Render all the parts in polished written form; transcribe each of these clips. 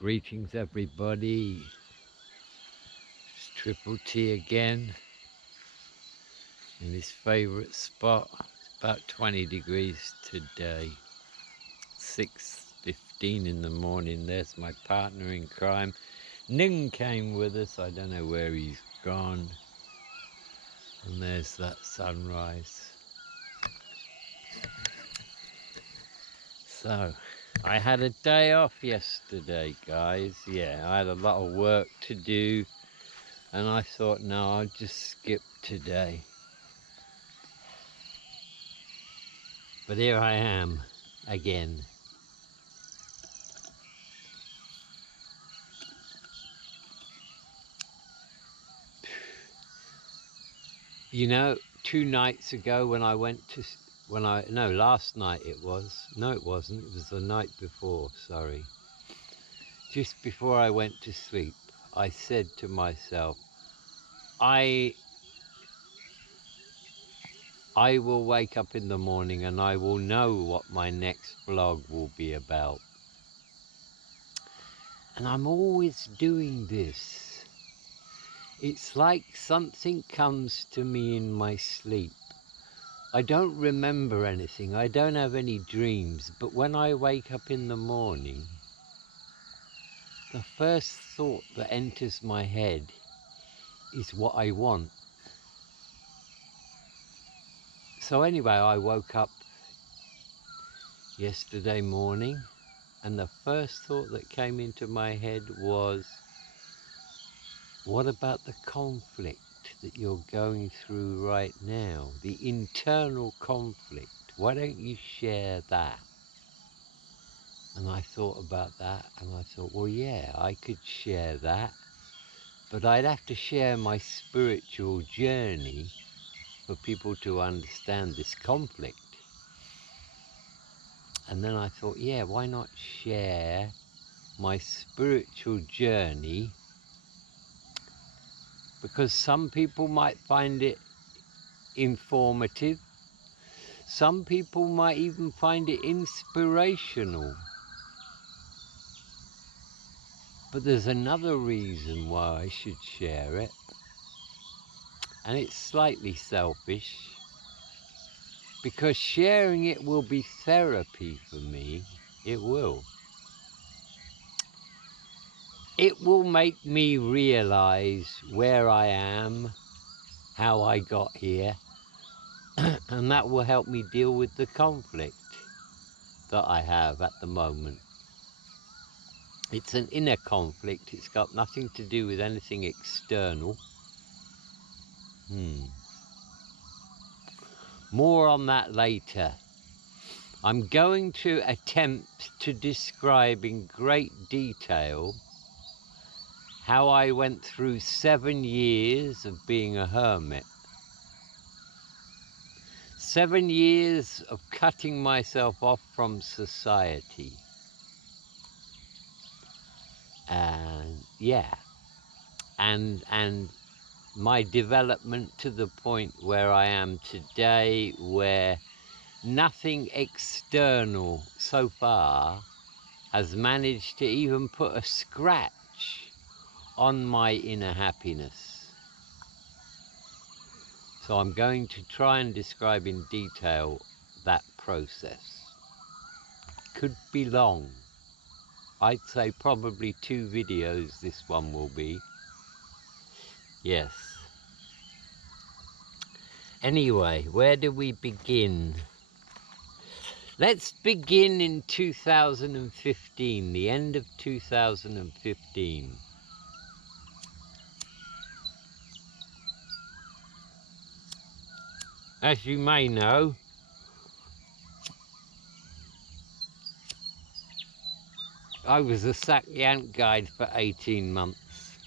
Greetings everybody, it's Triple T again in his favourite spot. It's about 20 degrees today, 6:15 in the morning. There's my partner in crime. Ning came with us, I don't know where he's gone. And there's that sunrise. So, I had a day off yesterday, guys. Yeah, I had a lot of work to do. And I thought, no, I'll just skip today. But here I am again. You know, 2 nights ago when I went to, last night it was. No, it wasn't. It was the night before, sorry. Just before I went to sleep, I said to myself, I will wake up in the morning and I will know what my next vlog will be about. And I'm always doing this. It's like something comes to me in my sleep. I don't remember anything, I don't have any dreams, but when I wake up in the morning, the first thought that enters my head is what I want. So anyway, I woke up yesterday morning and the first thought that came into my head was, what about the conflict that you're going through right now? The internal conflict. Why don't you share that? And I thought about that and I thought, well, yeah, I could share that, but I'd have to share my spiritual journey for people to understand this conflict. And then I thought, yeah, why not share my spiritual journey? Because some people might find it informative. Some people might even find it inspirational. But there's another reason why I should share it. And it's slightly selfish. Because sharing it will be therapy for me. It will. It will make me realize where I am, how I got here, and that will help me deal with the conflict that I have at the moment. It's an inner conflict. It's got nothing to do with anything external. More on that later. I'm going to attempt to describe in great detail how I went through 7 years of being a hermit. 7 years of cutting myself off from society. And yeah, and my development to the point where I am today, where nothing external so far has managed to even put a scratch on my inner happiness. So I'm going to try and describe in detail that process. Could be long. I'd say probably 2 videos this one will be. Yes. Anyway, where do we begin? Let's begin in 2015, the end of 2015. As you may know, I was a Sakyant guide for 18 months.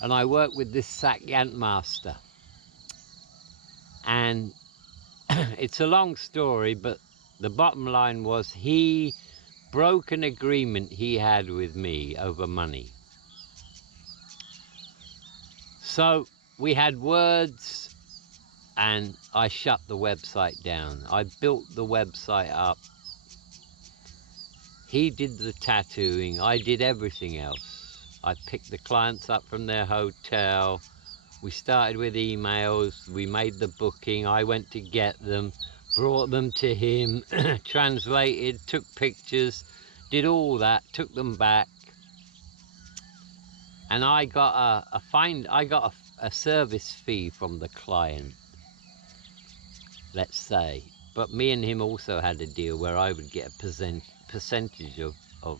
And I worked with this Sakyant master. And it's a long story, but the bottom line was he broke an agreement he had with me over money. So we had words and I shut the website down. I built the website up. He did the tattooing, I did everything else. I picked the clients up from their hotel. We started with emails, we made the booking, I went to get them, brought them to him, translated, took pictures, did all that, took them back. And I got a service fee from the client, let's say. But me and him also had a deal where I would get a percentage of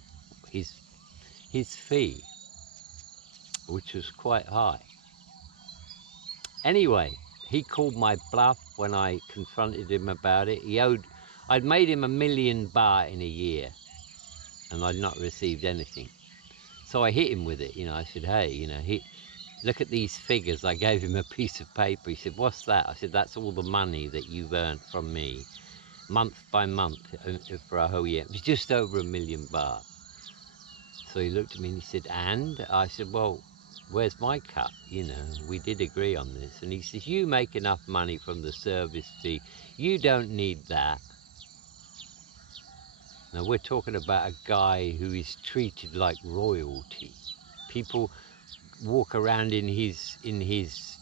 his fee, which was quite high. Anyway, he called my bluff when I confronted him about it. I'd made him $1 million baht in a year, and I'd not received anything. So I hit him with it, I said, hey, look at these figures. I gave him a piece of paper. He said, what's that? I said, that's all the money that you've earned from me, month by month for a whole year. It was just over $1 million baht. So he looked at me and he said, and? I said, well, where's my cut? We did agree on this. And he says, you make enough money from the service fee. You don't need that. Now, we're talking about a guy who is treated like royalty. People walk around in his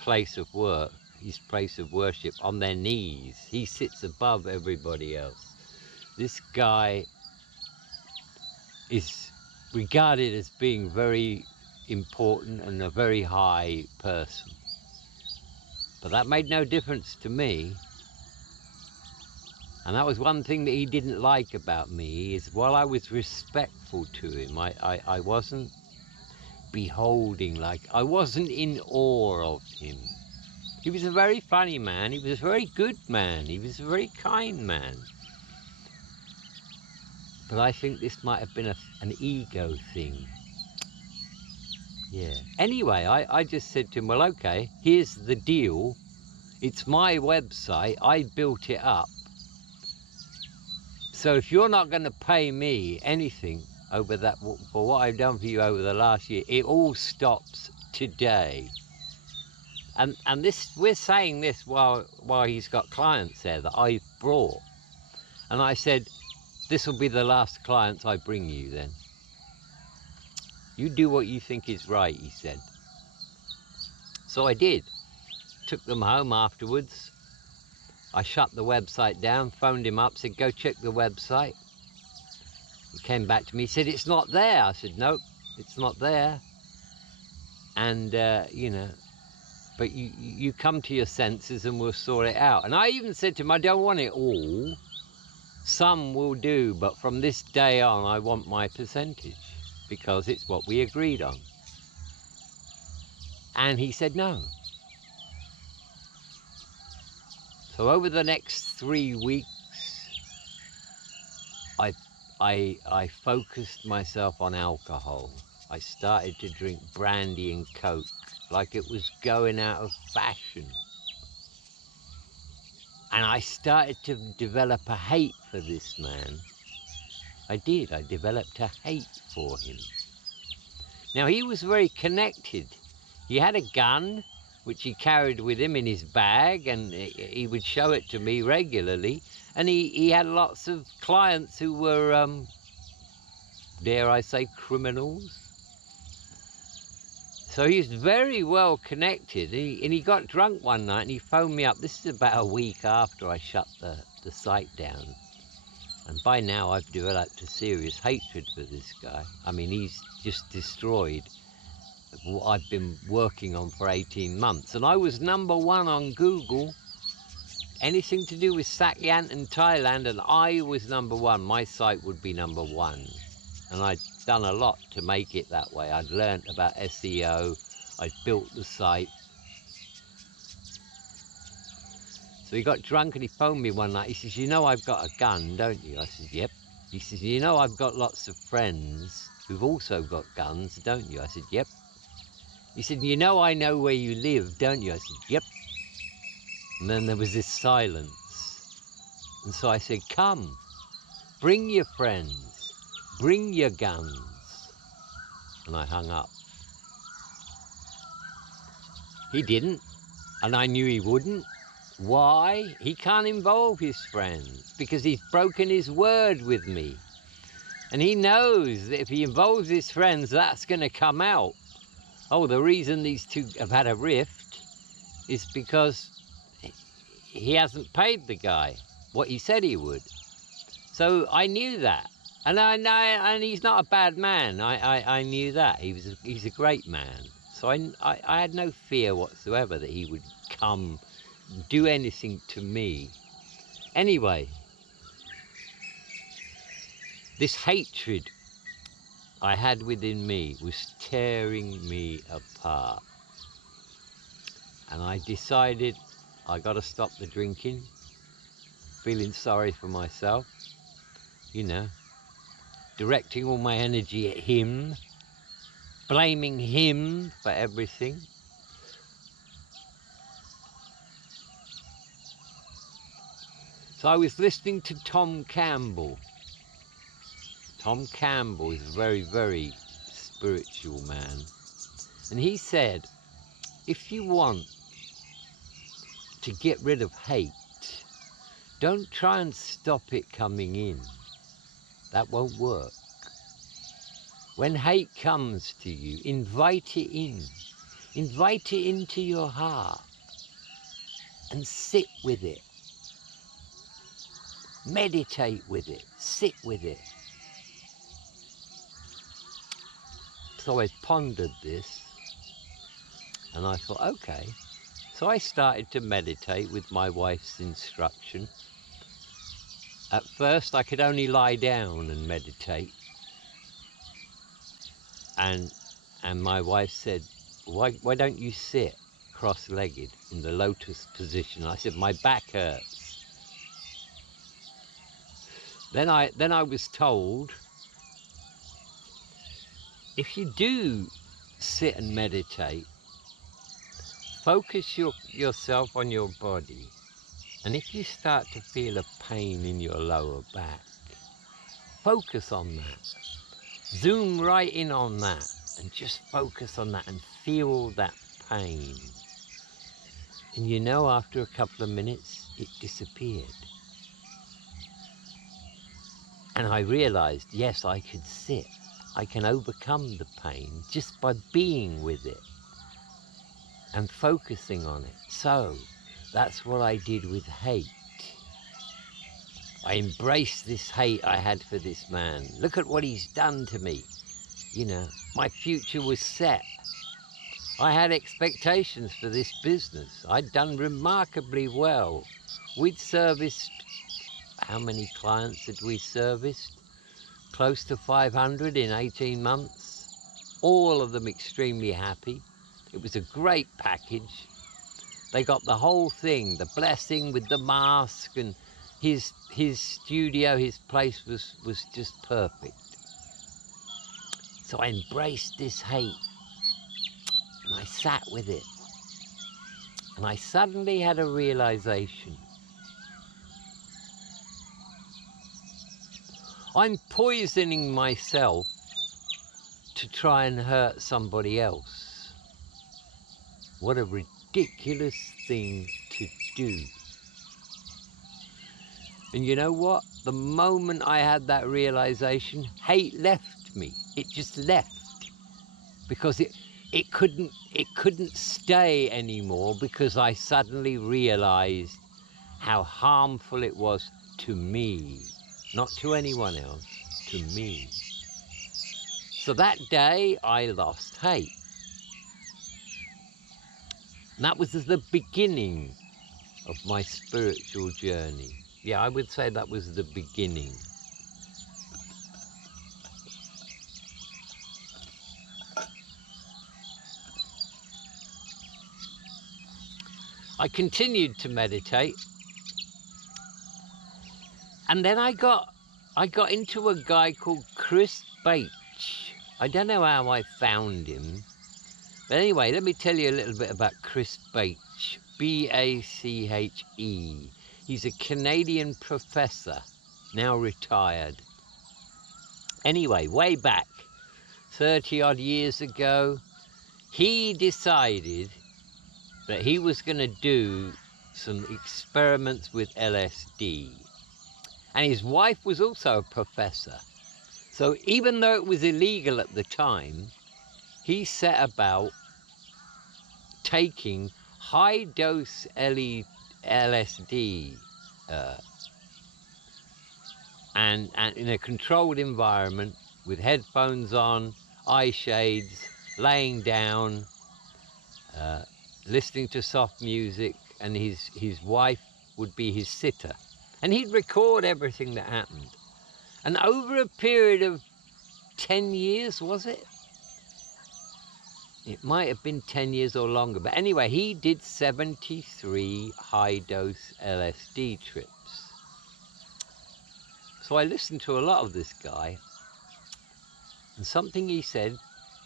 place of work, his place of worship, on their knees. He sits above everybody else. This guy is regarded as being very important and a very high person. But that made no difference to me. And that was one thing that he didn't like about me, is while I was respectful to him, I wasn't beholding, I wasn't in awe of him. He was a very funny man, he was a very good man, he was a very kind man. But I think this might have been an ego thing. Yeah. Anyway, I just said to him, well, okay, here's the deal. It's my website, I built it up. So if you're not going to pay me anything over that, for what I've done for you over the last year, it all stops today. And this, we're saying this while he's got clients there that I've brought. And I said, this will be the last clients I bring you then. You do what you think is right, he said. So I did. Took them home afterwards. I shut the website down, phoned him up, said, go check the website. He came back to me, he said, it's not there. I said, nope, it's not there. And, but you come to your senses and we'll sort it out. And I even said to him, I don't want it all. Some will do, but from this day on, I want my percentage because it's what we agreed on. And he said no. So over the next 3 weeks, I focused myself on alcohol. I started to drink brandy and Coke like it was going out of fashion. And I started to develop a hate for this man. I did. I developed a hate for him. Now, he was very connected. He had a gun, which he carried with him in his bag, and he would show it to me regularly. And he had lots of clients who were, dare I say, criminals. So he's very well connected. And he got drunk one night and he phoned me up. This is about a week after I shut the site down. And by now I've developed a serious hatred for this guy. I mean, he's just destroyed what I've been working on for 18 months. And I was #1 on Google. Anything to do with Sakyant and Thailand, and I was #1. My site would be #1. And I'd done a lot to make it that way. I'd learnt about SEO. I'd built the site. So he got drunk and he phoned me one night. He says, you know I've got a gun, don't you? I said, yep. He says, you know I've got lots of friends who've also got guns, don't you? I said, yep. He said, you know I know where you live, don't you? I said, yep. And then there was this silence. And so I said, come, bring your friends, bring your guns. And I hung up. He didn't, and I knew he wouldn't. Why? He can't involve his friends because he's broken his word with me. And he knows that if he involves his friends, that's going to come out. Oh, the reason these two have had a rift is because he hasn't paid the guy what he said he would. So I knew that. And he's not a bad man. I knew that. He's a great man. So I had no fear whatsoever that he would come, do anything to me. Anyway, this hatred I had within me was tearing me apart. And I decided I got to stop the drinking, feeling sorry for myself, you know, directing all my energy at him, blaming him for everything. So I was listening to Tom Campbell. Tom Campbell is a very, very spiritual man. And he said, if you want to get rid of hate, don't try and stop it coming in. That won't work. When hate comes to you, invite it in. Invite it into your heart and sit with it. Meditate with it. Sit with it. So I pondered this and I thought, okay. So I started to meditate with my wife's instruction. At first I could only lie down and meditate. And my wife said, why don't you sit cross-legged in the lotus position? I said, my back hurts. Then I was told, if you do sit and meditate, focus yourself on your body. And if you start to feel a pain in your lower back, focus on that. Zoom right in on that and just focus on that and feel that pain. And you know, after a couple of minutes, it disappeared. And I realized, yes, I could sit. I can overcome the pain just by being with it and focusing on it. So that's what I did with hate. I embraced this hate I had for this man. Look at what he's done to me. You know, my future was set. I had expectations for this business. I'd done remarkably well. We'd serviced, how many clients had we serviced? Close to 500 in 18 months. All of them extremely happy. It was a great package. They got the whole thing, the blessing with the mask, and his studio, his place was just perfect. So I embraced this hate and I sat with it. And I suddenly had a realization. I'm poisoning myself to try and hurt somebody else. What a ridiculous thing to do. And you know what? The moment I had that realization, hate left me. It just left. Because it couldn't stay anymore, because I suddenly realized how harmful it was to me, not to anyone else, to me. So that day I lost hate. And that was the beginning of my spiritual journey. Yeah, I would say that was the beginning. I continued to meditate, and then I got into a guy called Chris Bache. I don't know how I found him, but anyway, let me tell you a little bit about Chris Bache. B-A-C-H-E. He's a Canadian professor, now retired. Anyway, way back, 30 odd years ago, he decided that he was going to do some experiments with LSD. And his wife was also a professor. So even though it was illegal at the time, he set about taking high-dose LSD and in a controlled environment with headphones on, eye shades, laying down, listening to soft music, and his wife would be his sitter. And he'd record everything that happened. And over a period of 10 years, was it? It might have been 10 years or longer. But anyway, he did 73 high-dose LSD trips. So I listened to a lot of this guy. And something he said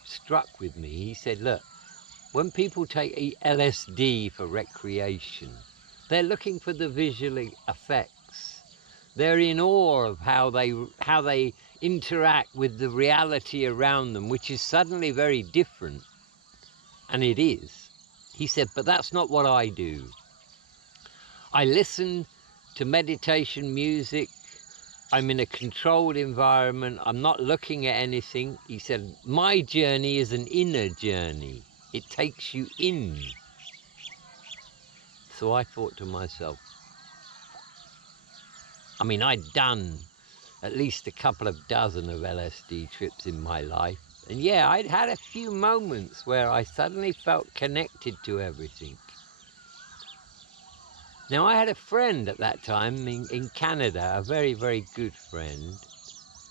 struck with me. He said, look, when people take LSD for recreation, they're looking for the visual effects. They're in awe of how they interact with the reality around them, which is suddenly very different. And it is. He said, but that's not what I do. I listen to meditation music. I'm in a controlled environment. I'm not looking at anything. He said, my journey is an inner journey. It takes you in. So I thought to myself, I mean, I'd done at least a couple of dozen of LSD trips in my life. And yeah, I'd had a few moments where I suddenly felt connected to everything. Now, I had a friend at that time in Canada, a very, very good friend,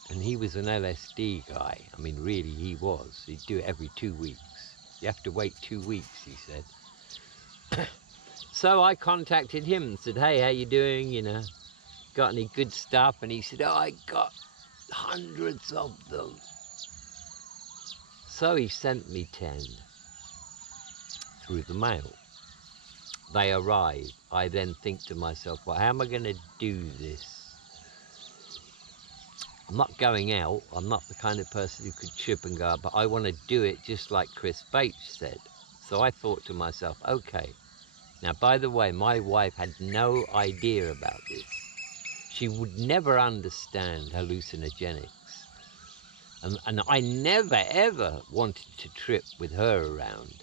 and he was an LSD guy. I mean, really, he was. He'd do it every 2 weeks. You have to wait 2 weeks, he said. So I contacted him and said, hey, how you doing? You know, got any good stuff? And he said, oh, I got hundreds of them. So he sent me 10 through the mail. They arrive. I then think to myself, well, how am I going to do this? I'm not going out. I'm not the kind of person who could trip and go out, but I want to do it just like Chris Bates said. So I thought to myself, okay. Now, by the way, my wife had no idea about this. She would never understand hallucinogenics. And I never, ever wanted to trip with her around.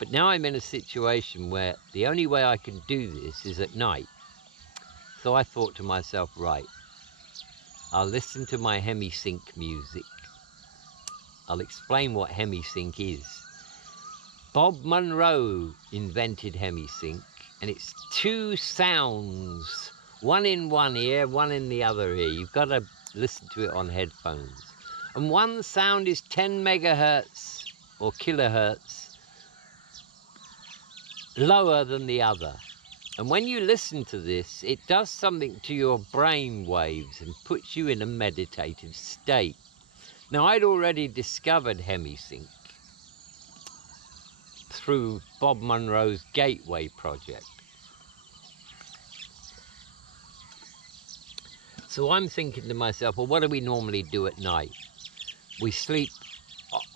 But now I'm in a situation where the only way I can do this is at night. So I thought to myself, right, I'll listen to my hemisync music. I'll explain what hemisync is. Bob Monroe invented hemisync, and it's 2 sounds, one in one ear, one in the other ear. You've got to listen to it on headphones. And one sound is 10 megahertz or kilohertz lower than the other. And when you listen to this, it does something to your brain waves and puts you in a meditative state. Now, I'd already discovered hemisync through Bob Monroe's Gateway project. So I'm thinking to myself, well, what do we normally do at night? We sleep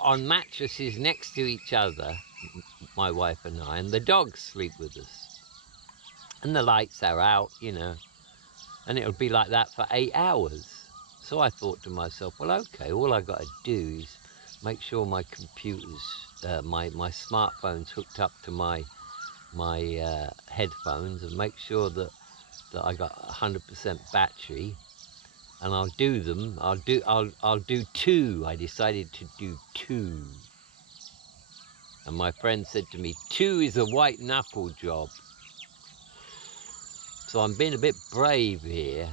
on mattresses next to each other, my wife and I, and the dogs sleep with us. And the lights are out, you know, and it'll be like that for 8 hours. So I thought to myself, well, okay, all I got to do is make sure my computer's, my smartphone's hooked up to my headphones, and make sure that I got 100% battery. And I'll do them. I'll do 2. I decided to do 2. And my friend said to me, 2 is a white knuckle job. So I'm being a bit brave here.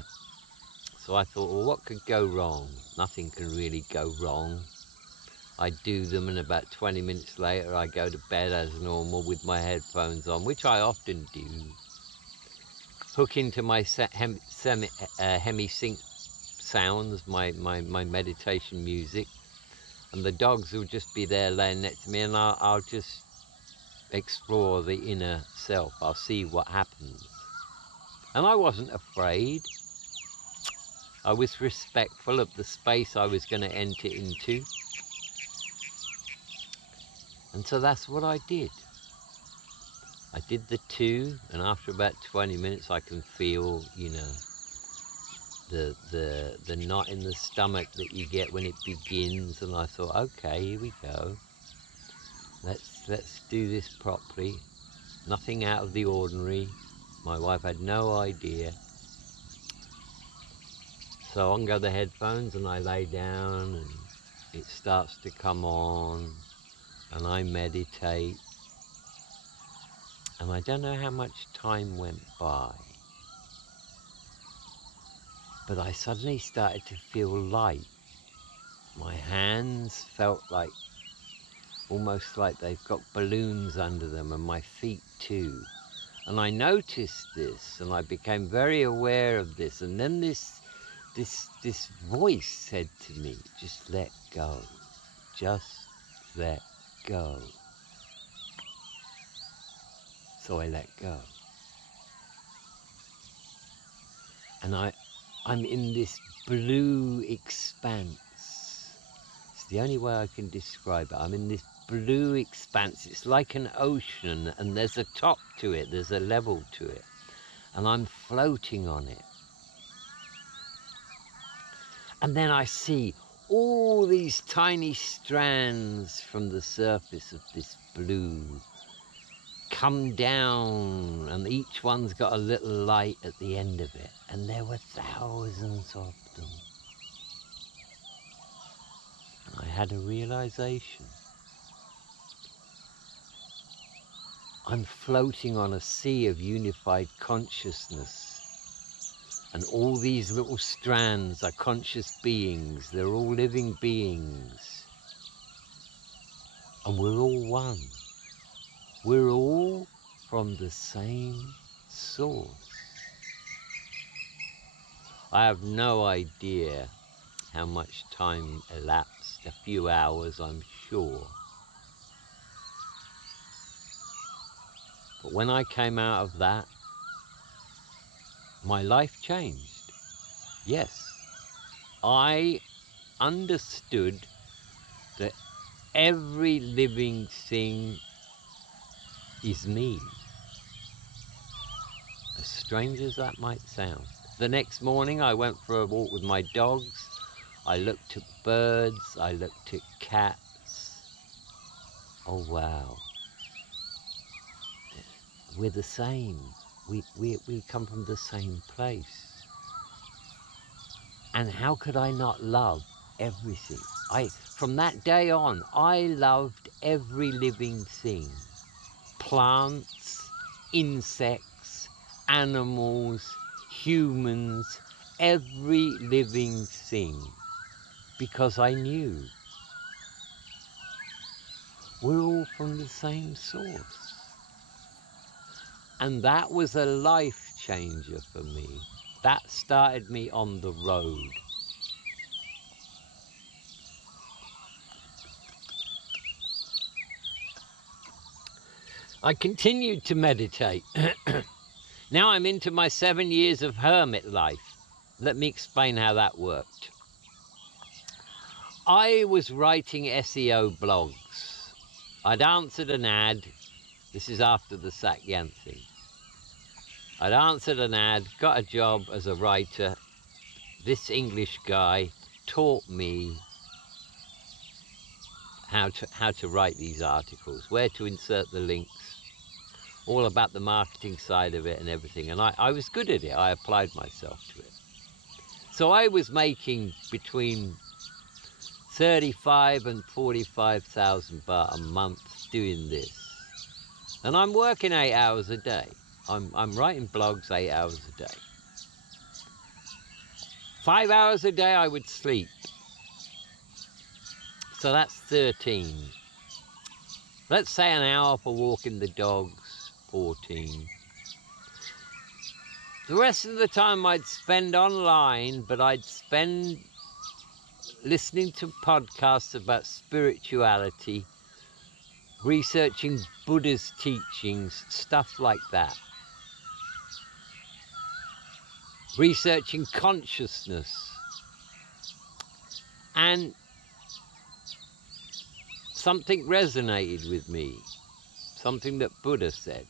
So I thought, well, what could go wrong? Nothing can really go wrong. I do them, and about 20 minutes later, I go to bed as normal with my headphones on, which I often do. Hook into my hemisync sounds, my meditation music, and the dogs will just be there laying next to me, and I'll just explore the inner self. I'll see what happens. And I wasn't afraid. I was respectful of the space I was going to enter into. And so that's what I did. I did the 2, and after about 20 minutes I can feel, you know, the knot in the stomach that you get when it begins, and I thought, okay, here we go. Let's do this properly. Nothing out of the ordinary. My wife had no idea. So on go the headphones, and I lay down, and it starts to come on, and I meditate. And I don't know how much time went by, but I suddenly started to feel light. My hands felt like, almost like they've got balloons under them, and my feet too. And I noticed this, and I became very aware of this. And then this voice said to me, just let go. Just let go. So I let go. And I'm in this blue expanse. It's the only way I can describe it. I'm in this blue expanse. It's like an ocean, and there's a top to it. There's a level to it. And I'm floating on it. And then I see all these tiny strands from the surface of this blue come down, and each one's got a little light at the end of it. And there were thousands of them. And I had a realization. I'm floating on a sea of unified consciousness. And all these little strands are conscious beings. They're all living beings. And we're all one. We're all from the same source. I have no idea how much time elapsed. A few hours, I'm sure. But when I came out of that, my life changed. Yes, I understood that every living thing is me. As strange as that might sound. The next morning I went for a walk with my dogs. I looked at birds, I looked at cats. Oh wow. We're the same. We come from the same place. And how could I not love everything? From that day on, I loved every living thing. Plants, insects, animals, humans, every living thing. Because I knew we're all from the same source. And that was a life changer for me. That started me on the road. I continued to meditate. Now I'm into my 7 years of hermit life. Let me explain how that worked. I was writing SEO blogs. I'd answered an ad. This is after the Satyan thing. I'd answered an ad, got a job as a writer. This English guy taught me how to write these articles, where to insert the links, all about the marketing side of it and everything. And I was good at it. I applied myself to it. So I was making between 35 and 45,000 baht a month doing this. And I'm working 8 hours a day. I'm writing blogs 8 hours a day. 5 hours a day I would sleep. So that's 13. Let's say an hour for walking the dogs, 14. The rest of the time I'd spend online, but I'd spend listening to podcasts about spirituality, researching Buddha's teachings, stuff like that. Researching consciousness. And something resonated with me, something that Buddha said.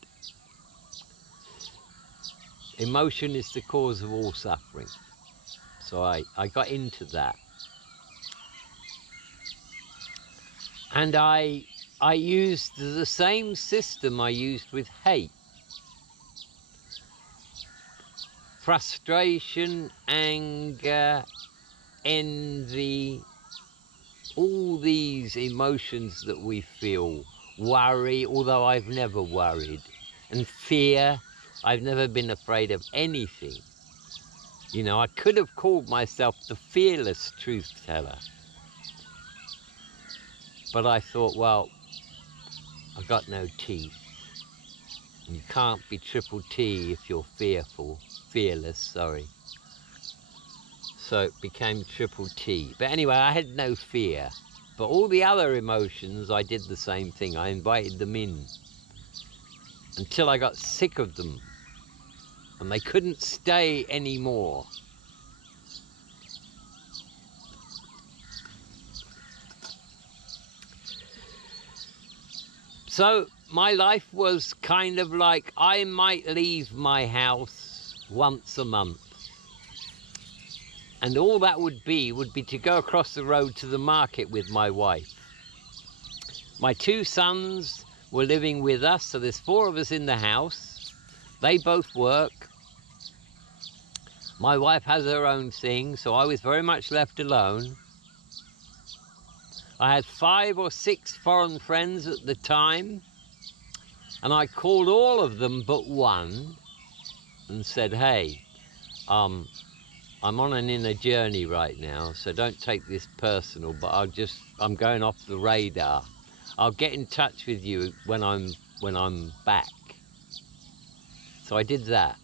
Emotion is the cause of all suffering. So I got into that. And I used the same system I used with hate. Frustration, anger, envy, all these emotions that we feel. Worry, although I've never worried. And fear, I've never been afraid of anything. You know, I could have called myself the fearless truth teller. But I thought, well, I've got no teeth. You can't be triple T if you're fearless, sorry. So it became triple T. But anyway, I had no fear. But all the other emotions, I did the same thing. I invited them in until I got sick of them and they couldn't stay anymore. So my life was kind of like I might leave my house once a month. And all that would be to go across the road to the market with my wife. My 2 sons were living with us, so there's 4 of us in the house. They both work. My wife has her own thing, so I was very much left alone. I had 5 or 6 foreign friends at the time, and I called all of them but one and said, hey, I'm on an inner journey right now, so don't take this personal, but I'm going off the radar. I'll get in touch with you when I'm back. So I did that.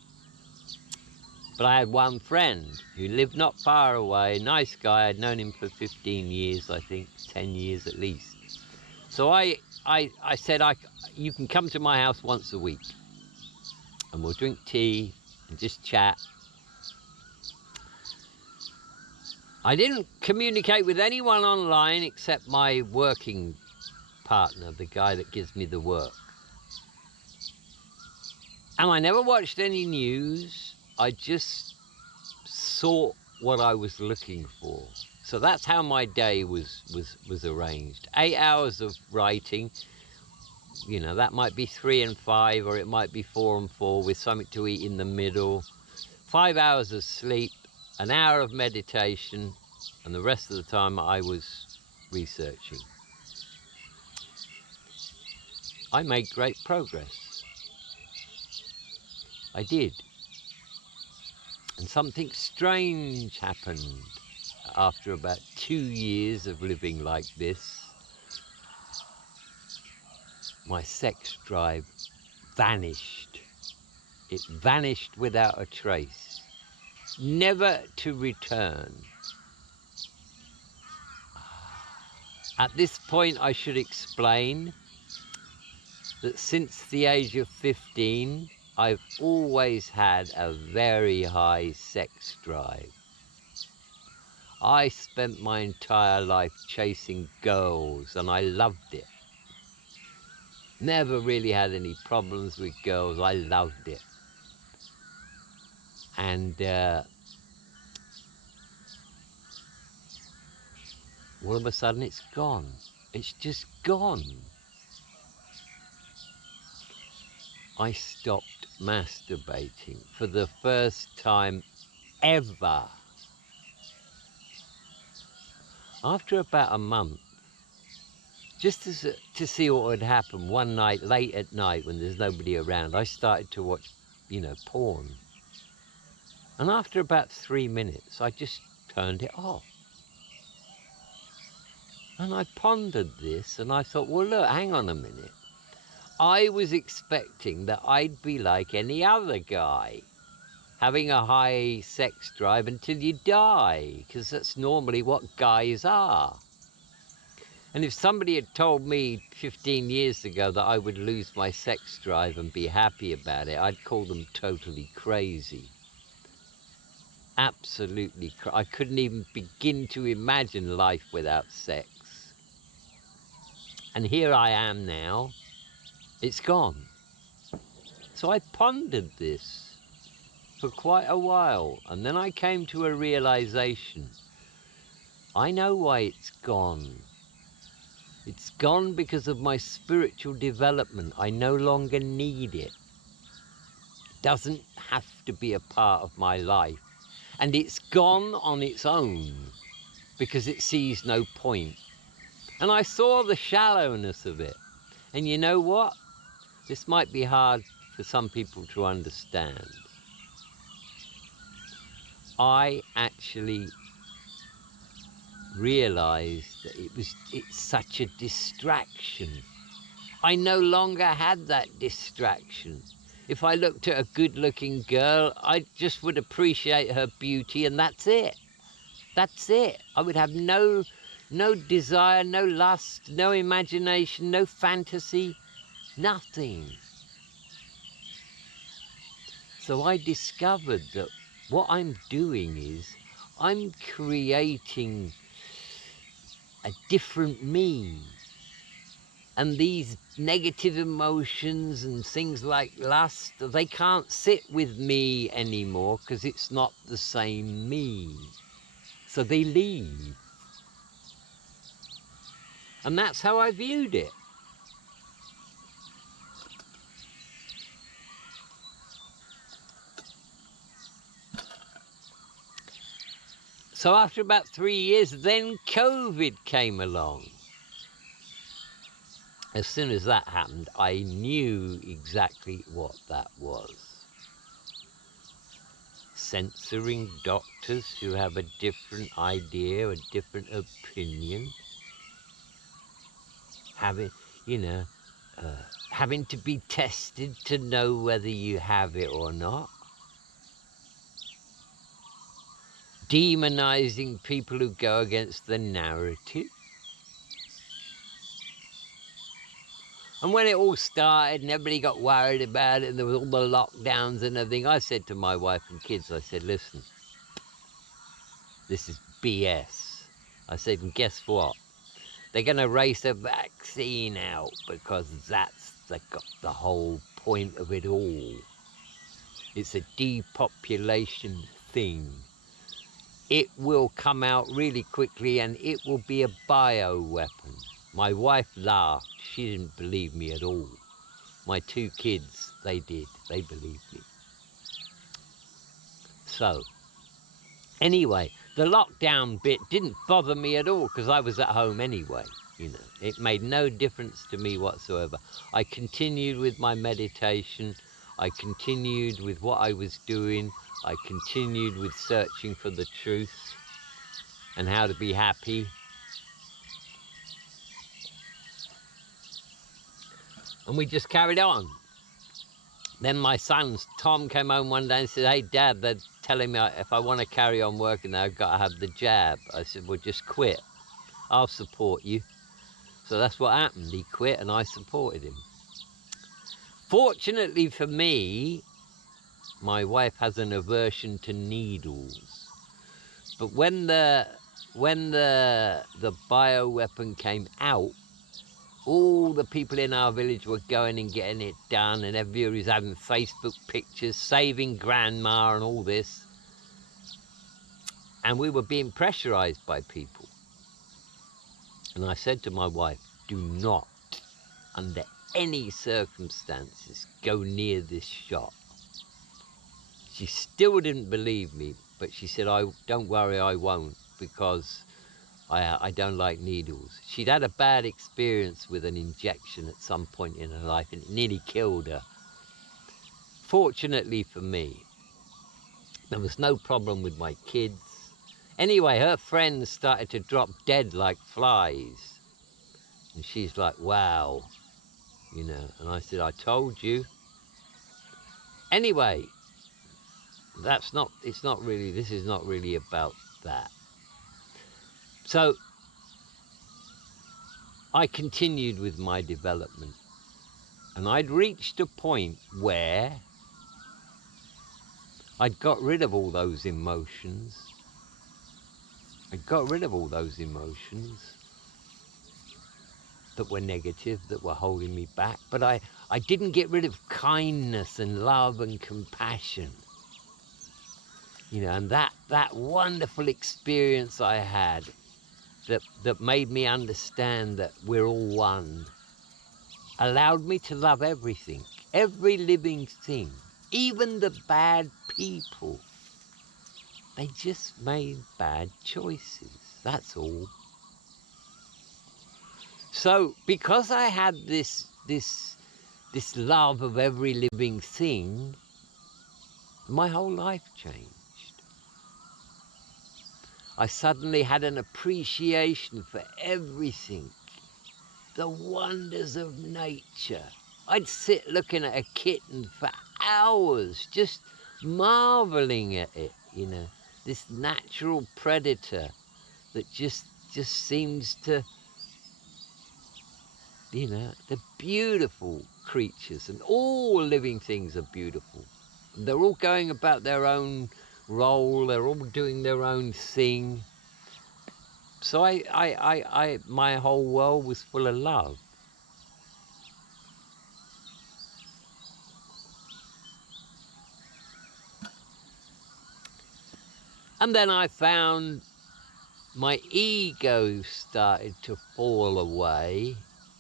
But I had one friend who lived not far away, nice guy. I'd known him for 15 years, I think, 10 years at least. So I said, you can come to my house once a week and we'll drink tea and just chat. I didn't communicate with anyone online except my working partner, the guy that gives me the work. And I never watched any news. I just sought what I was looking for. So that's how my day was arranged. 8 hours of writing, you know, that might be 3 and 5, or it might be 4 and 4 with something to eat in the middle. 5 hours of sleep, an hour of meditation, and the rest of the time I was researching. I made great progress. I did. And something strange happened after about 2 years of living like this. My sex drive vanished. It vanished without a trace, never to return. At this point, I should explain that since the age of 15, I've always had a very high sex drive. I spent my entire life chasing girls and I loved it. Never really had any problems with girls. I loved it. And all of a sudden it's gone. It's just gone. I stopped masturbating for the first time ever. After about a month, just to see what would happen, one night, late at night when there's nobody around, I started to watch, you know, porn. And after about 3 minutes, I just turned it off. And I pondered this and I thought, well, look, hang on a minute. I was expecting that I'd be like any other guy, having a high sex drive until you die, because that's normally what guys are. And if somebody had told me 15 years ago that I would lose my sex drive and be happy about it, I'd call them totally crazy. Absolutely. I couldn't even begin to imagine life without sex. And here I am now. It's gone. So I pondered this. for quite a while, and then I came to a realization. I know why it's gone. It's gone because of my spiritual development. I no longer need it. It doesn't have to be a part of my life. And it's gone on its own because it sees no point. And I saw the shallowness of it. And you know what? This might be hard for some people to understand. I actually realized that it's such a distraction. I no longer had that distraction. If I looked at a good-looking girl, I just would appreciate her beauty, and that's it. That's it. I would have no desire, no lust, no imagination, no fantasy, nothing. So I discovered that what I'm doing is I'm creating a different me. And these negative emotions and things like lust, they can't sit with me anymore because it's not the same me. So they leave. And that's how I viewed it. So after about 3 years, then COVID came along. As soon as that happened, I knew exactly what that was. Censoring doctors who have a different idea, a different opinion. Having, you know, having to be tested to know whether you have it or not. Demonizing people who go against the narrative. And when it all started and everybody got worried about it and there was all the lockdowns and everything, I said to my wife and kids, I said, listen, this is BS. I said, and guess what? They're going to race a vaccine out because that's the whole point of it all. It's a depopulation thing. It will come out really quickly and it will be a bioweapon. My wife laughed. She didn't believe me at all. My 2 kids, they did. They believed me. So, anyway, the lockdown bit didn't bother me at all because I was at home anyway. You know, it made no difference to me whatsoever. I continued with my meditation. I continued with what I was doing. I continued with searching for the truth and how to be happy. And we just carried on. Then my son, Tom, came home one day and said, hey, Dad, they're telling me if I want to carry on working there, I've got to have the jab. I said, well, just quit. I'll support you. So that's what happened. He quit and I supported him. Fortunately for me, my wife has an aversion to needles. But when the bioweapon came out, all the people in our village were going and getting it done, and everybody was having Facebook pictures, saving grandma and all this. And we were being pressurized by people. And I said to my wife, do not, under any circumstances, go near this shop. She still didn't believe me, but she said, don't worry, I won't, because I don't like needles. She'd had a bad experience with an injection at some point in her life, and it nearly killed her. Fortunately for me, there was no problem with my kids. Anyway, her friends started to drop dead like flies. And she's like, wow, you know. And I said, I told you. Anyway, this is not really about that. So I continued with my development. And I'd reached a point where I'd got rid of all those emotions. I got rid of all those emotions that were negative, that were holding me back. But I didn't get rid of kindness and love and compassion. You know, and that wonderful experience I had that made me understand that we're all one, allowed me to love everything, every living thing, even the bad people. They just made bad choices, that's all. So because I had this love of every living thing, my whole life changed. I suddenly had an appreciation for everything, the wonders of nature. I'd sit looking at a kitten for hours, just marveling at it, you know, this natural predator that just seems to, you know, they're beautiful creatures, and all living things are beautiful. They're all going about their own role, they're all doing their own thing. So my whole world was full of love. And then I found my ego started to fall away,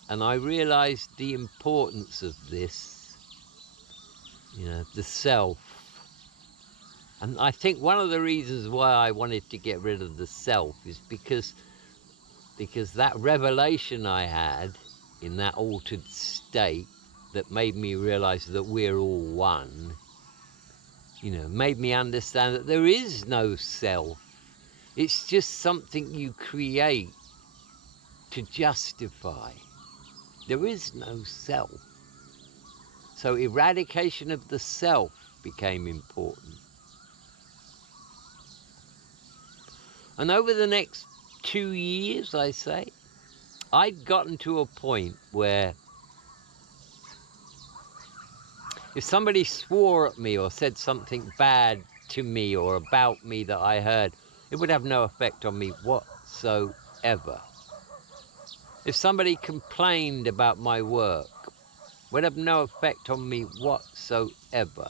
and I realized the importance of this, you know, the self. And I think one of the reasons why I wanted to get rid of the self is because that revelation I had in that altered state that made me realize that we're all one, you know, made me understand that there is no self. It's just something you create to justify. There is no self. So eradication of the self became important. And over the next 2 years, I say, I'd gotten to a point where if somebody swore at me or said something bad to me or about me that I heard, it would have no effect on me whatsoever. If somebody complained about my work, it would have no effect on me whatsoever.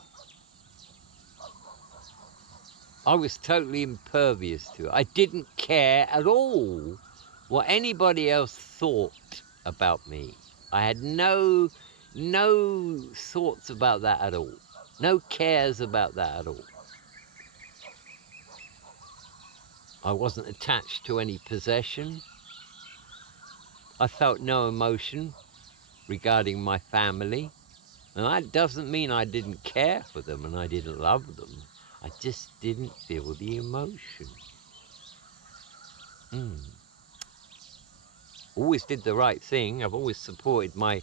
I was totally impervious to it. I didn't care at all what anybody else thought about me. I had no thoughts about that at all. No cares about that at all. I wasn't attached to any possession. I felt no emotion regarding my family. And that doesn't mean I didn't care for them and I didn't love them. I just didn't feel the emotion. Always did the right thing. I've always supported my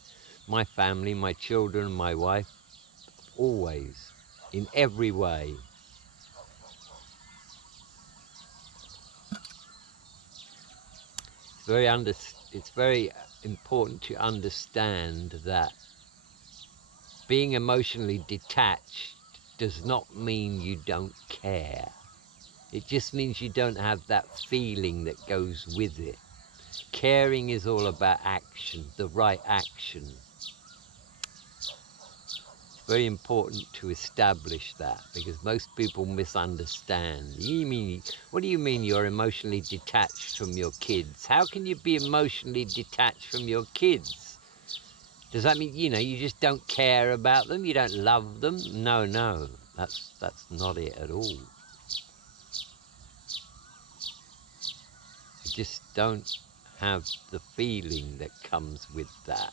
family, my children, my wife. Always. In every way. It's very important to understand that being emotionally detached does not mean you don't care. It just means you don't have that feeling that goes with it. Caring is all about action, the right action. It's very important to establish that because most people misunderstand. What do you mean you're emotionally detached from your kids? How can you be emotionally detached from your kids? Does that mean, you know, you just don't care about them? You don't love them? No, that's not it at all. You just don't have the feeling that comes with that.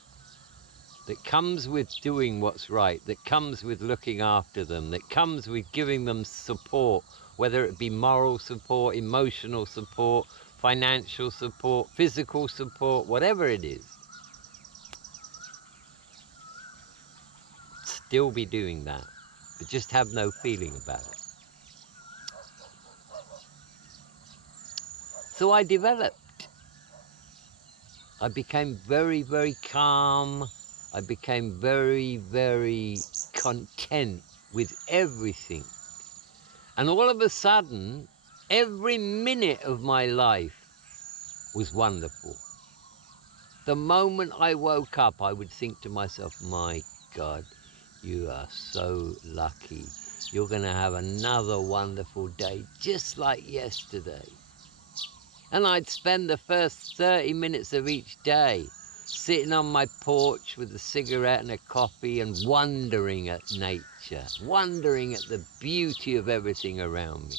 That comes with doing what's right, that comes with looking after them, that comes with giving them support, whether it be moral support, emotional support, financial support, physical support, whatever it is. Still be doing that, but just have no feeling about it. So I developed. I became very, very calm. I became very, very content with everything. And all of a sudden, every minute of my life was wonderful. The moment I woke up, I would think to myself, my God, you are so lucky. you're going to have another wonderful day, just like yesterday. And I'd spend the first 30 minutes of each day sitting on my porch with a cigarette and a coffee and wondering at nature, wondering at the beauty of everything around me.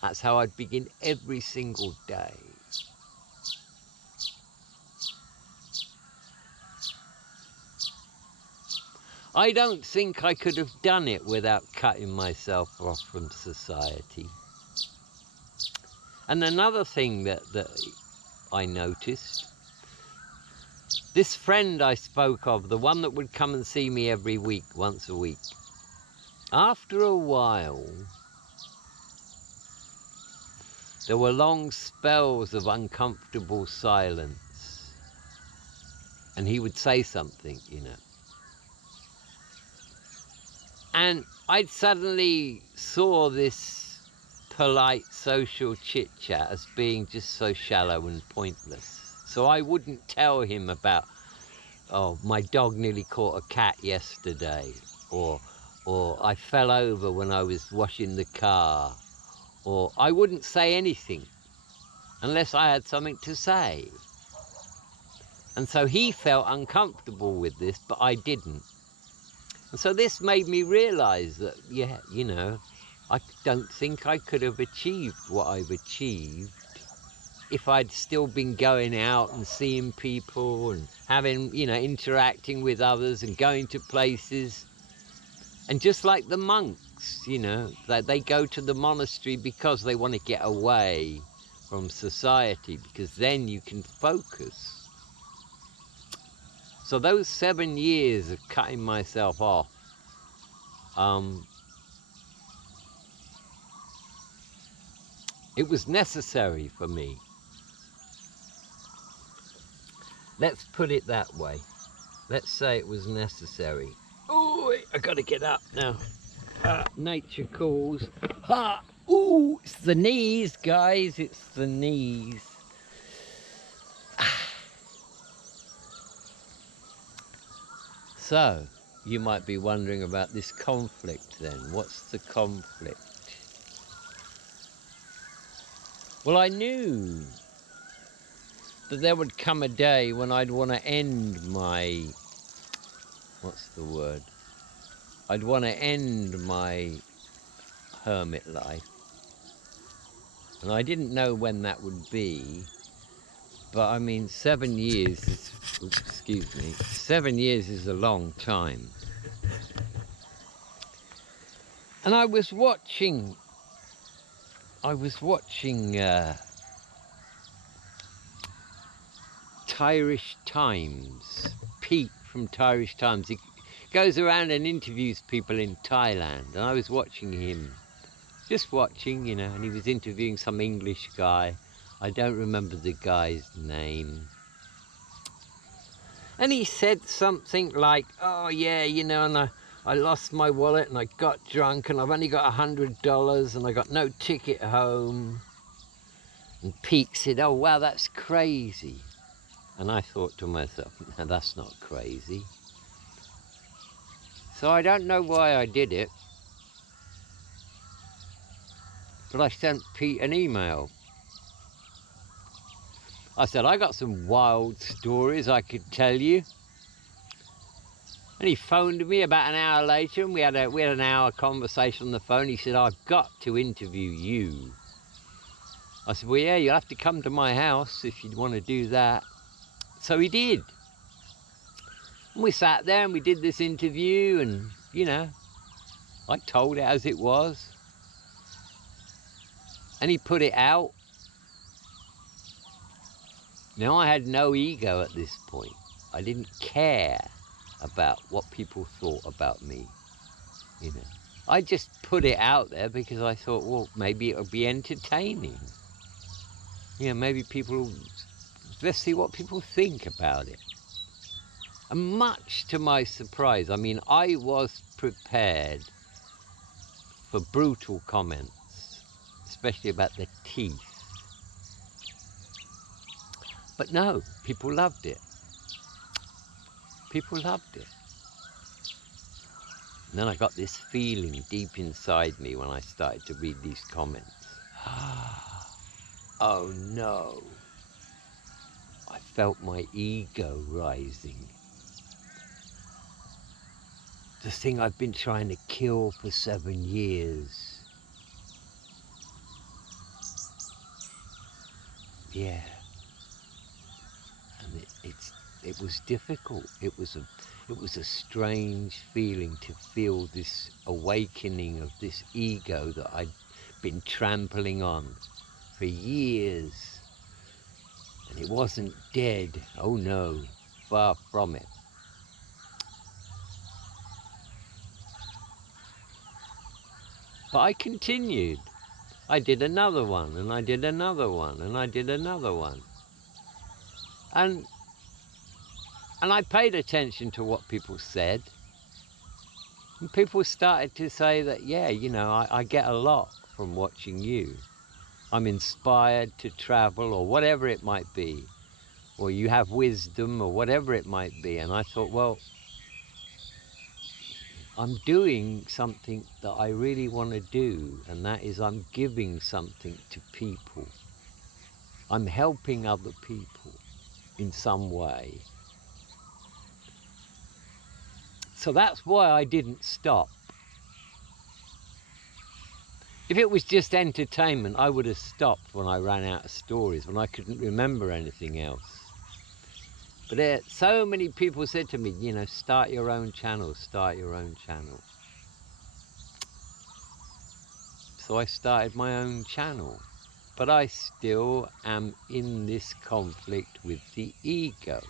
That's how I'd begin every single day. I don't think I could have done it without cutting myself off from society. And another thing that I noticed, this friend I spoke of, the one that would come and see me every week, once a week, after a while, there were long spells of uncomfortable silence. And he would say something, you know. And I suddenly saw this polite social chit-chat as being just so shallow and pointless. So I wouldn't tell him about, oh, my dog nearly caught a cat yesterday, or I fell over when I was washing the car, or I wouldn't say anything unless I had something to say. And so he felt uncomfortable with this, but I didn't. And so this made me realize that, yeah, you know, I don't think I could have achieved what I've achieved if I'd still been going out and seeing people and having, you know, interacting with others and going to places. And just like the monks, you know, that they go to the monastery because they want to get away from society, because then you can focus. So those 7 years of cutting myself off, it was necessary for me. Let's put it that way. Let's say it was necessary. Oh, I gotta get up now. Nature calls. Ha! Ooh, it's the knees, guys. It's the knees. So, you might be wondering about this conflict then. What's the conflict? Well, I knew that there would come a day when I'd want to end my, what's the word? I'd want to end my hermit life. And I didn't know when that would be, but I mean, 7 years is, excuse me, 7 years is a long time. And I was watching, Irish Times, Pete from Irish Times. He goes around and interviews people in Thailand, and I was watching him, just watching, you know, and he was interviewing some English guy. I don't remember the guy's name. And he said something like, oh yeah, you know, and I lost my wallet and I got drunk and I've only got $100 and I got no ticket home. And Pete said, oh wow, that's crazy. And I thought to myself, no, that's not crazy. So I don't know why I did it, but I sent Pete an email. I said, I got some wild stories I could tell you. And he phoned me about an hour later, and we had an hour conversation on the phone. He said, I've got to interview you. I said, well, yeah, you'll have to come to my house if you'd want to do that. So he did. And we sat there and we did this interview, and, you know, I told it as it was. And he put it out. Now, I had no ego at this point. I didn't care about what people thought about me, you know. I just put it out there because I thought, well, maybe it'll be entertaining. You know, maybe people, let's see what people think about it. And much to my surprise, I mean, I was prepared for brutal comments, especially about the teeth. But no, people loved it. People loved it. And then I got this feeling deep inside me when I started to read these comments. Oh no. I felt my ego rising. The thing I've been trying to kill for 7 years. Yeah. And it was difficult. It was a strange feeling to feel this awakening of this ego that I'd been trampling on for years. And it wasn't dead. Oh no, far from it. But I continued. I did another one, and I did another one, and I did another one. And I paid attention to what people said. And people started to say that, yeah, you know, I get a lot from watching you. I'm inspired to travel, or whatever it might be. Or you have wisdom, or whatever it might be. And I thought, well, I'm doing something that I really want to do, and that is I'm giving something to people. I'm helping other people in some way. So that's why I didn't stop. If it was just entertainment, I would have stopped when I ran out of stories, when I couldn't remember anything else. But so many people said to me, you know, start your own channel, start your own channel. So I started my own channel. But I still am in this conflict with the ego.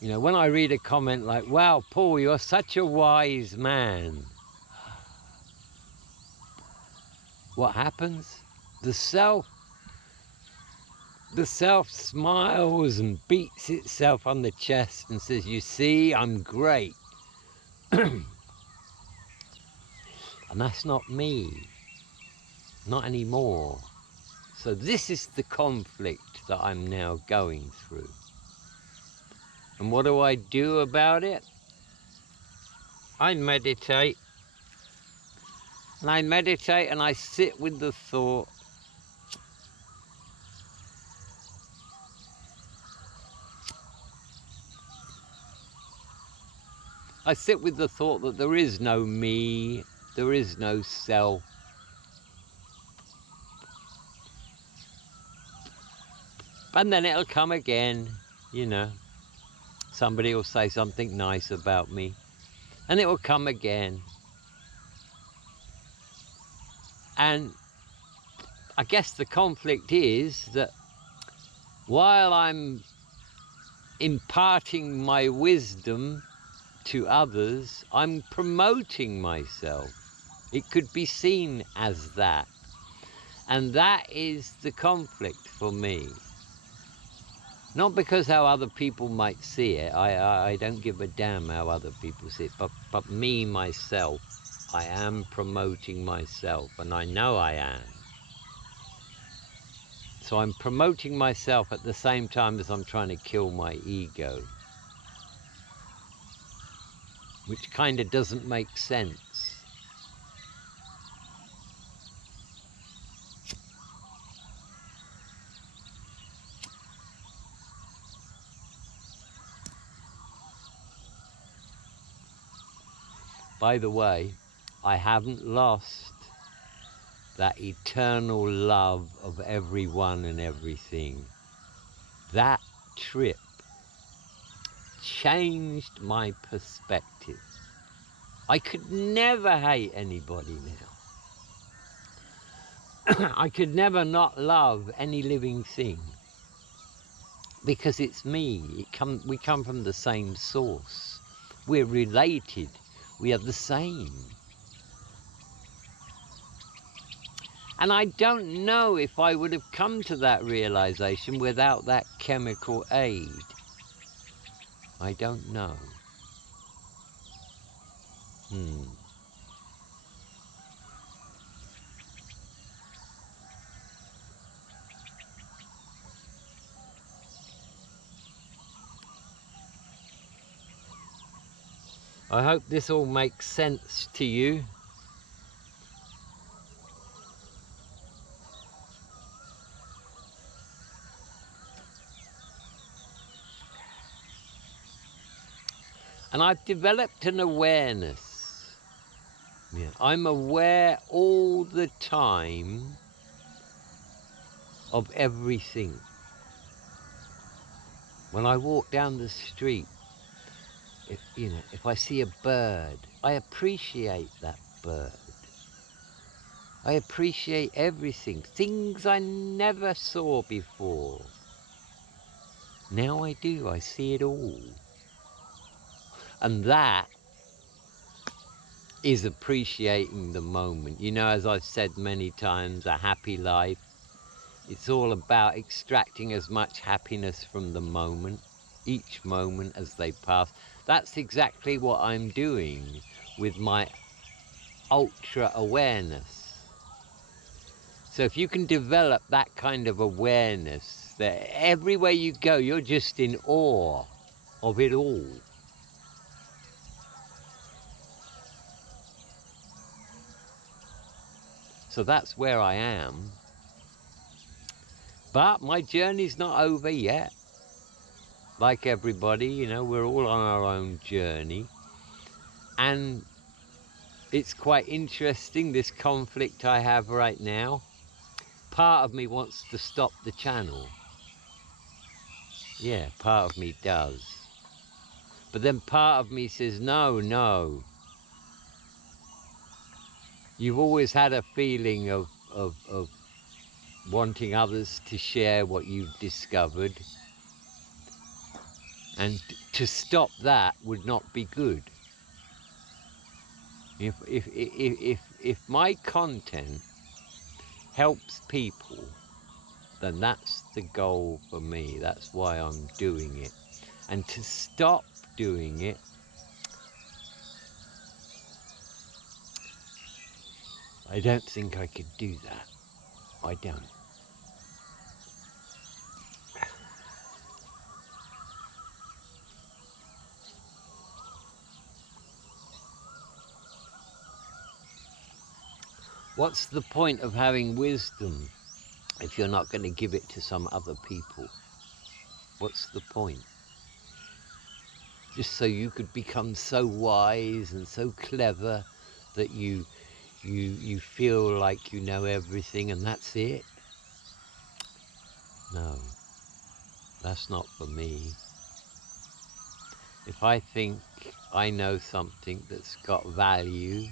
You know, when I read a comment like, wow, Paul, you're such a wise man. What happens? The self smiles and beats itself on the chest and says, you see, I'm great. And that's not me. Not anymore. So this is the conflict that I'm now going through. And what do I do about it? I meditate. And I meditate and I sit with the thought, that there is no me, there is no self. And then it'll come again, you know. Somebody will say something nice about me, and it will come again. And I guess the conflict is that while I'm imparting my wisdom to others, I'm promoting myself. It could be seen as that. And that is the conflict for me. Not because how other people might see it. I don't give a damn how other people see it. But me, myself, I am promoting myself, and I know I am. So I'm promoting myself at the same time as I'm trying to kill my ego. Which kind of doesn't make sense. By the way, I haven't lost that eternal love of everyone and everything. That trip changed my perspective. I could never hate anybody now. I could never not love any living thing. Because it's me. We come from the same source. We're related. We are the same. And I don't know if I would have come to that realization without that chemical aid. I don't know. I hope this all makes sense to you. And I've developed an awareness. Yeah, I'm aware all the time of everything. When I walk down the street, if I see a bird, I appreciate that bird. I appreciate everything, things I never saw before. Now I do, I see it all. And that is appreciating the moment. You know, as I've said many times, a happy life, it's all about extracting as much happiness from the moment, each moment as they pass. That's exactly what I'm doing with my ultra awareness. So if you can develop that kind of awareness, that everywhere you go, you're just in awe of it all. So that's where I am. But my journey's not over yet. Like everybody, you know, we're all on our own journey. And it's quite interesting, this conflict I have right now. Part of me wants to stop the channel. Yeah, part of me does. But then part of me says, no, no. You've always had a feeling of wanting others to share what you've discovered. And to stop that would not be good. If my content helps people, then that's the goal for me. That's why I'm doing it. And to stop doing it, I don't think I could do that. I don't. What's the point of having wisdom if you're not going to give it to some other people? What's the point? Just so you could become so wise and so clever that you feel like you know everything and that's it? No, that's not for me. If I think I know something that's got value,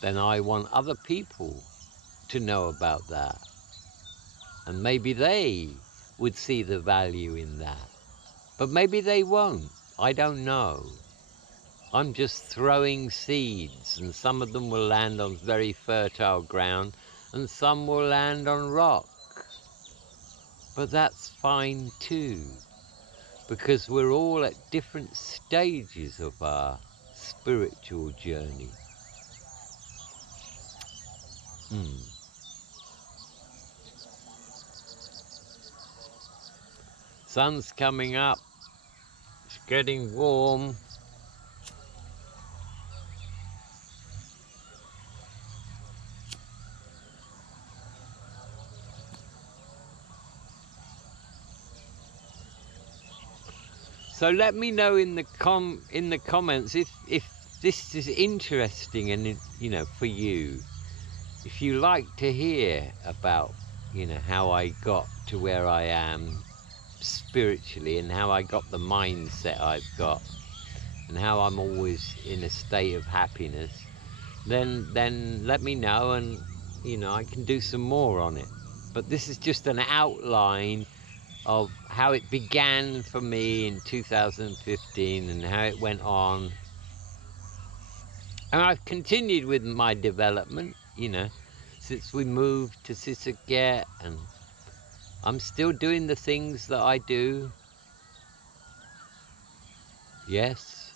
then I want other people to know about that. And maybe they would see the value in that. But maybe they won't. I don't know. I'm just throwing seeds, and some of them will land on very fertile ground, and some will land on rock. But that's fine too, because we're all at different stages of our spiritual journey. Sun's coming up, it's getting warm. So let me know in the comments if this is interesting and, you know, for you. If you like to hear about, you know, how I got to where I am spiritually and how I got the mindset I've got and how I'm always in a state of happiness, then let me know, and, you know, I can do some more on it. But this is just an outline of how it began for me in 2015 and how it went on. And I've continued with my development, you know, since we moved to Sisaket, and I'm still doing the things that I do. Yes.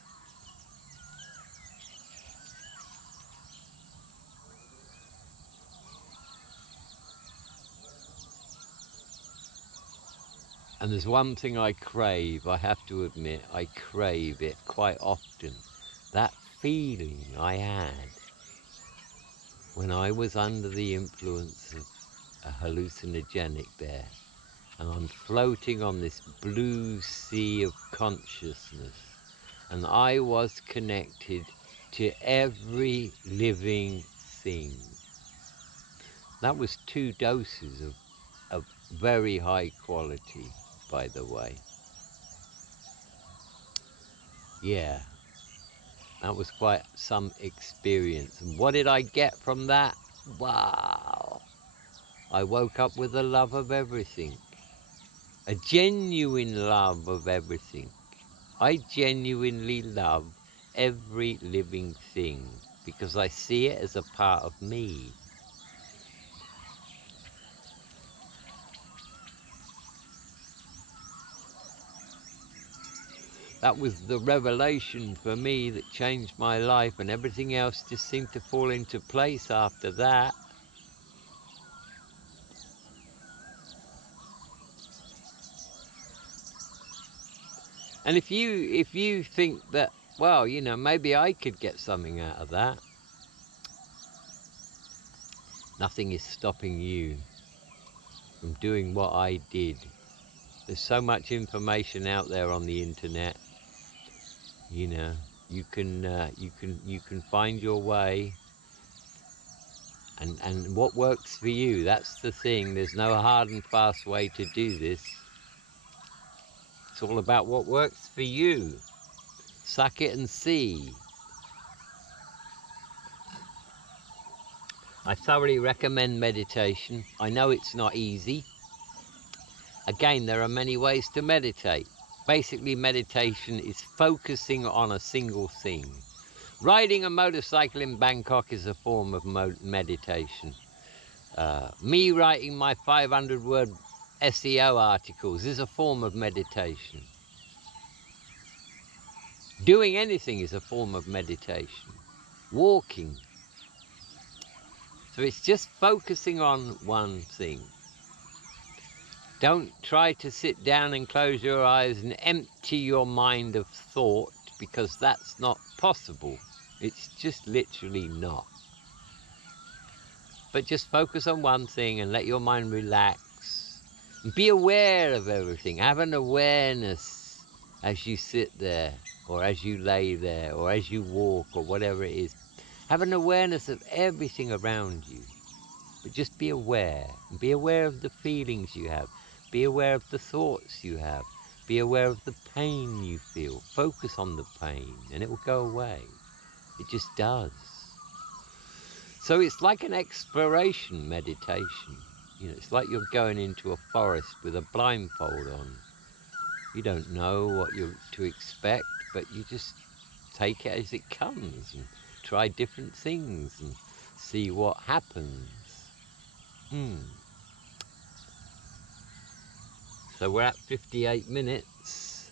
And there's one thing I crave, I have to admit, I crave it quite often, feeling I had when I was under the influence of a hallucinogenic there, and I'm floating on this blue sea of consciousness, and I was connected to every living thing. That was 2 doses of very high quality, by the way. Yeah, that was quite some experience. And what did I get from that? Wow. I woke up with a love of everything. A genuine love of everything. I genuinely love every living thing because I see it as a part of me. That was the revelation for me that changed my life, and everything else just seemed to fall into place after that. And if you think that, well, you know, maybe I could get something out of that, nothing is stopping you from doing what I did. There's so much information out there on the internet. You know, you can find your way, and what works for you. That's the thing. There's no hard and fast way to do this. It's all about what works for you. Suck it and see. I thoroughly recommend meditation. I know it's not easy. Again, there are many ways to meditate. Basically, meditation is focusing on a single thing. Riding a motorcycle in Bangkok is a form of meditation. Me writing my 500-word SEO articles is a form of meditation. Doing anything is a form of meditation. Walking. So it's just focusing on one thing. Don't try to sit down and close your eyes and empty your mind of thought, because that's not possible. It's just literally not. But just focus on one thing and let your mind relax. And be aware of everything. Have an awareness as you sit there, or as you lay there, or as you walk, or whatever it is. Have an awareness of everything around you. But just be aware. And be aware of the feelings you have. Be aware of the thoughts you have. Be aware of the pain you feel. Focus on the pain and it will go away. It just does. So it's like an exploration meditation. You know, it's like you're going into a forest with a blindfold on. You don't know what you're to expect, but you just take it as it comes and try different things and see what happens. So we're at 58 minutes.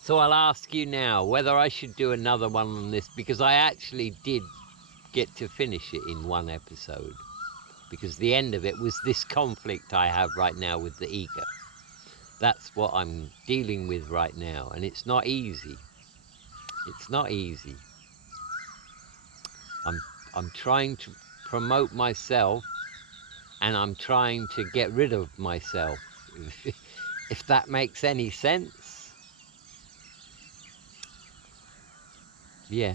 So I'll ask you now whether I should do another one on this, because I actually did get to finish it in one episode, because the end of it was this conflict I have right now with the ego. That's what I'm dealing with right now, and it's not easy. It's not easy. I'm trying to promote myself, and I'm trying to get rid of myself, if that makes any sense. Yeah.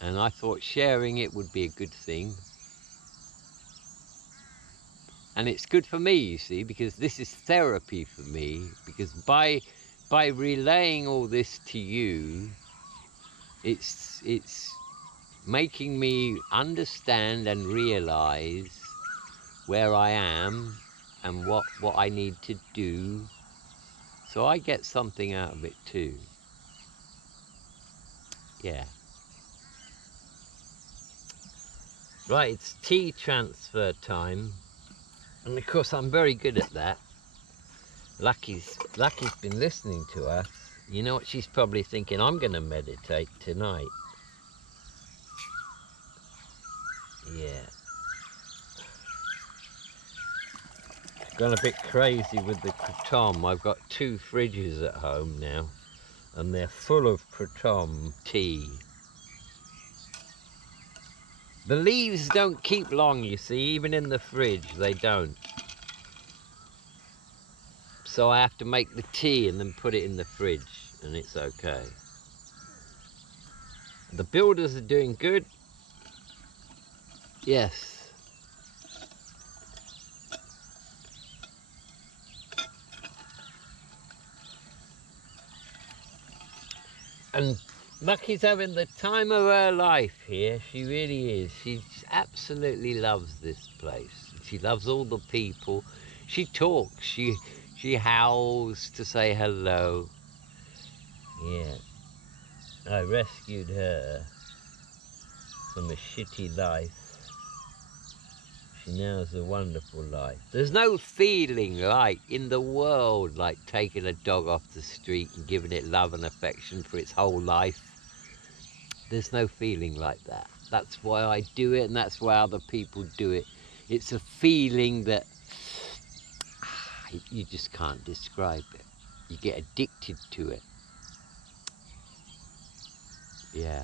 And I thought sharing it would be a good thing. And it's good for me, you see, because this is therapy for me, because by relaying all this to you, it's making me understand and realize where I am and what I need to do. So I get something out of it too. Yeah. Right, it's tea transfer time. And of course I'm very good at that. Lucky's been listening to us. You know what she's probably thinking? I'm going to meditate tonight. Yeah. Gone a bit crazy with the kratom. I've got 2 fridges at home now, and they're full of kratom tea. The leaves don't keep long, you see, even in the fridge, they don't. So I have to make the tea and then put it in the fridge, and it's okay. The builders are doing good. Yes. And Lucky's having the time of her life here. She really is. She absolutely loves this place. She loves all the people. She talks. She howls to say hello. Yeah. I rescued her from a shitty life. She now has a wonderful life. There's no feeling like in the world like taking a dog off the street and giving it love and affection for its whole life. There's no feeling like that. That's why I do it, and that's why other people do it. It's a feeling that you just can't describe it. You get addicted to it. Yeah.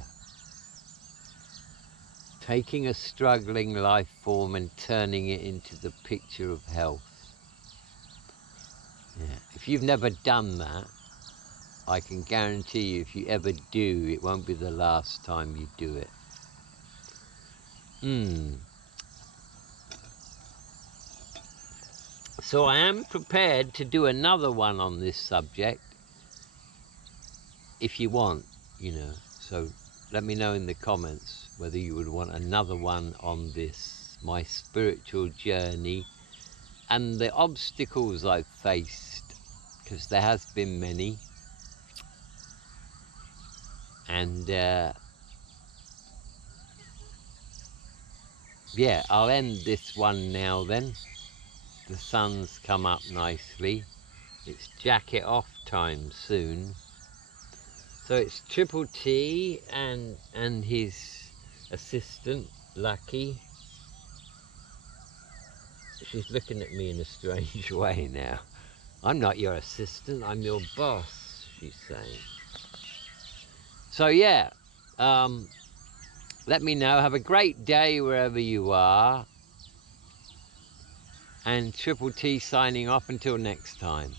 Taking a struggling life form and turning it into the picture of health. Yeah. If you've never done that, I can guarantee you if you ever do, it won't be the last time you do it. So I am prepared to do another one on this subject if you want, you know. So let me know in the comments whether you would want another one on this, my spiritual journey and the obstacles I've faced, because there has been many. And yeah, I'll end this one now then. The sun's come up nicely. It's jacket off time soon. So it's Triple T and his assistant, Lucky. She's looking at me in a strange way now. I'm not your assistant, I'm your boss, she's saying. So yeah, let me know. Have a great day wherever you are. And Triple T signing off until next time.